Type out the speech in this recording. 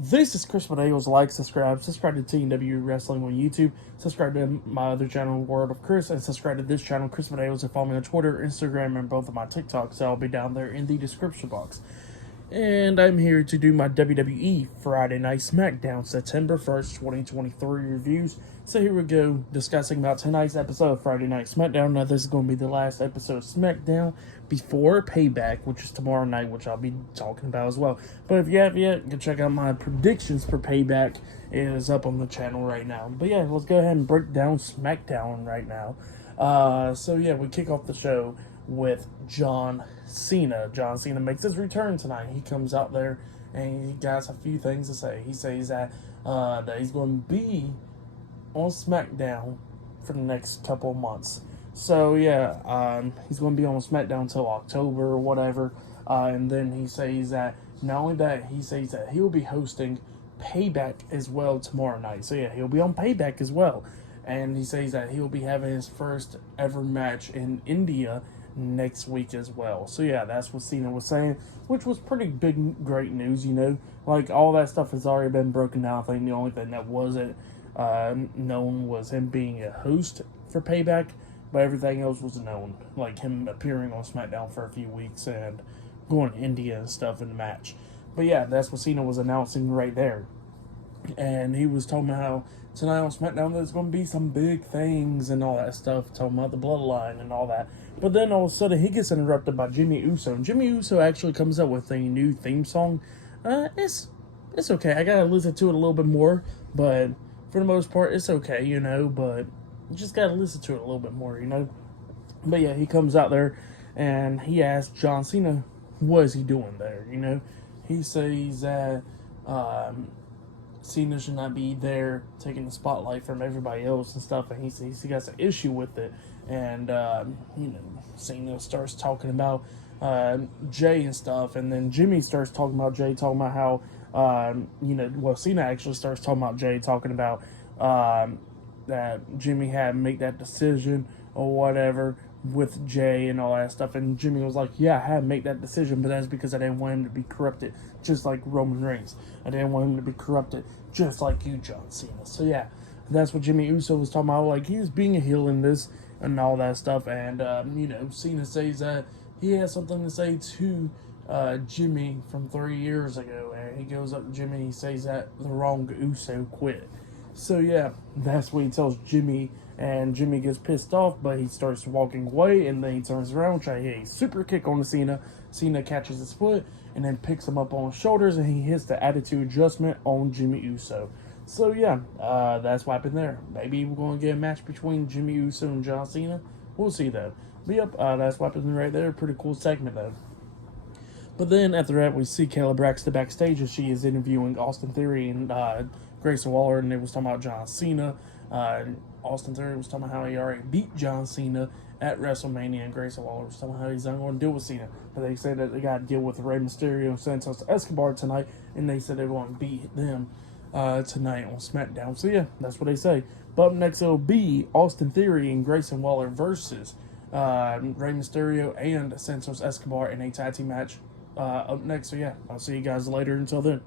This is Chris Medeiros. Like, subscribe to TNW Wrestling on YouTube, subscribe to my other channel, World of Chris, and subscribe to this channel, Chris Medeiros, and follow me on Twitter, Instagram, and both of my TikToks. So I'll be down there in the description box. And I'm here to do my WWE Friday Night SmackDown September 1st, 2023 reviews. So here we go, discussing about tonight's episode of Friday Night SmackDown. Now this is going to be the last episode of SmackDown before Payback, which is tomorrow night, which I'll be talking about as well. But if you have yet, go check out my predictions for Payback. It is up on the channel right now. But yeah, let's go ahead and break down SmackDown right now. So yeah, we kick off the show with John Cena. John Cena makes his return tonight. He comes out there and he got a few things to say. He says that he's going to be on SmackDown for the next couple of months. So yeah, he's going to be on SmackDown until October or whatever. And then he says that not only that, he says that he'll be hosting Payback as well tomorrow night. So yeah, he'll be on Payback as well. And he says that he'll be having his first ever match in India next week as well. So yeah, that's what Cena was saying, which was pretty big, great news, you know. Like, all that stuff has already been broken down. I think the only thing that wasn't known was him being a host for Payback, but everything else was known. Like him appearing on SmackDown for a few weeks and going to India and stuff in the match. But yeah, that's what Cena was announcing right there. And he was talking about how tonight on SmackDown there's going to be some big things and all that stuff, talking about the bloodline and all that. But then all of a sudden he gets interrupted by Jimmy Uso. And Jimmy Uso actually comes up with a new theme song. It's okay. I gotta listen to it a little bit more, but for the most part it's okay, you know. But you just gotta listen to it a little bit more, you know. But yeah, he comes out there and he asks John Cena, what is he doing there, you know. He says that Cena should not be there taking the spotlight from everybody else and stuff, and he says he got an issue with it. And Cena starts talking about Jay and stuff, and then Jimmy starts talking about Jay, talking about how Cena actually starts talking about Jay, talking about that Jimmy had to make that decision or whatever with Jay and all that stuff. And Jimmy was like, yeah, I had to make that decision, but that's because I didn't want him to be corrupted just like Roman Reigns. I didn't want him to be corrupted just like you, John Cena. So yeah, that's what Jimmy Uso was talking about. Like, he's being a heel in this and all that stuff. And Cena says that he has something to say to Jimmy from 3 years ago, and he goes up to Jimmy and he says that the wrong Uso quit. So yeah, that's what he tells Jimmy, and Jimmy gets pissed off, but he starts walking away, and then he turns around, try to hit a super kick on Cena. Cena catches his foot, and then picks him up on his shoulders, and he hits the attitude adjustment on Jimmy Uso. So yeah, that's what happened there. Maybe we're going to get a match between Jimmy Uso and John Cena. We'll see though. But yep, that's what happened right there. Pretty cool segment though. But then after that, we see Kayla Braxton backstage as she is interviewing Austin Theory and Grayson Waller, and they was talking about John Cena. Austin Theory was talking about how he already beat John Cena at WrestleMania, and Grayson Waller was talking about how he's not going to deal with Cena. But they said that they got to deal with Rey Mysterio and Santos Escobar tonight, and they said they were going to beat them tonight on SmackDown. So yeah, that's what they say. But up next, it'll be Austin Theory and Grayson Waller versus Rey Mysterio and Santos Escobar in a tag team match up next. So yeah, I'll see you guys later. Until then.